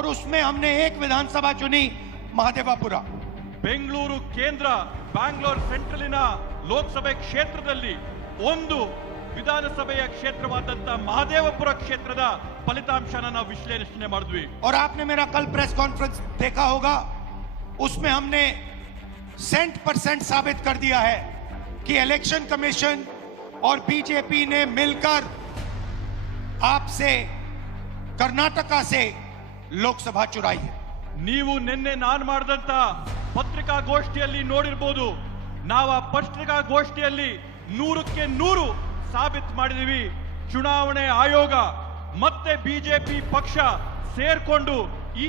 और उसमें हमने एक विधानसभा चुनी, महादेवापुरा। ಬೆಂಗಳೂರು ಕೇಂದ್ರ ಬ್ಯಾಂಗ್ಳೂರು ಸೆಂಟ್ರಲಿನ ಲೋಕಸಭೆ ಕ್ಷೇತ್ರದಲ್ಲಿ ಒಂದು ವಿಧಾನಸಭೆಯ ಕ್ಷೇತ್ರವಾದಂತ ಮಹದೇವಪುರ ಕ್ಷೇತ್ರದ ಫಲಿತಾಂಶನ ನಾವು ವಿಶ್ಲೇಷಣೆ ಮಾಡಿದ್ವಿ. और आपने मेरा कल प्रेस कॉन्फ्रेंस देखा होगा, उसमें हमने 100% साबित कर दिया है कि इलेक्शन कमीशन और बीजेपी ने मिलकर आपसे कर्नाटका से लोकसभा चुराई है. ನೀವು ನಿನ್ನೆ ನಾನು ಮಾಡಿದಂತ ಪತ್ರಿಕಾಗೋಷ್ಠಿಯಲ್ಲಿ ನೋಡಿರಬಹುದು. ನಾವು ಆ ಪತ್ರಿಕಾಗೋಷ್ಠಿಯಲ್ಲಿ 100ಕ್ಕೆ 100 ಸಾಬೀತು ಮಾಡಿದೀವಿ. ಚುನಾವಣೆ ಆಯೋಗ ಮತ್ತೆ ಬಿಜೆಪಿ ಪಕ್ಷ ಸೇರ್ಕೊಂಡು ಈ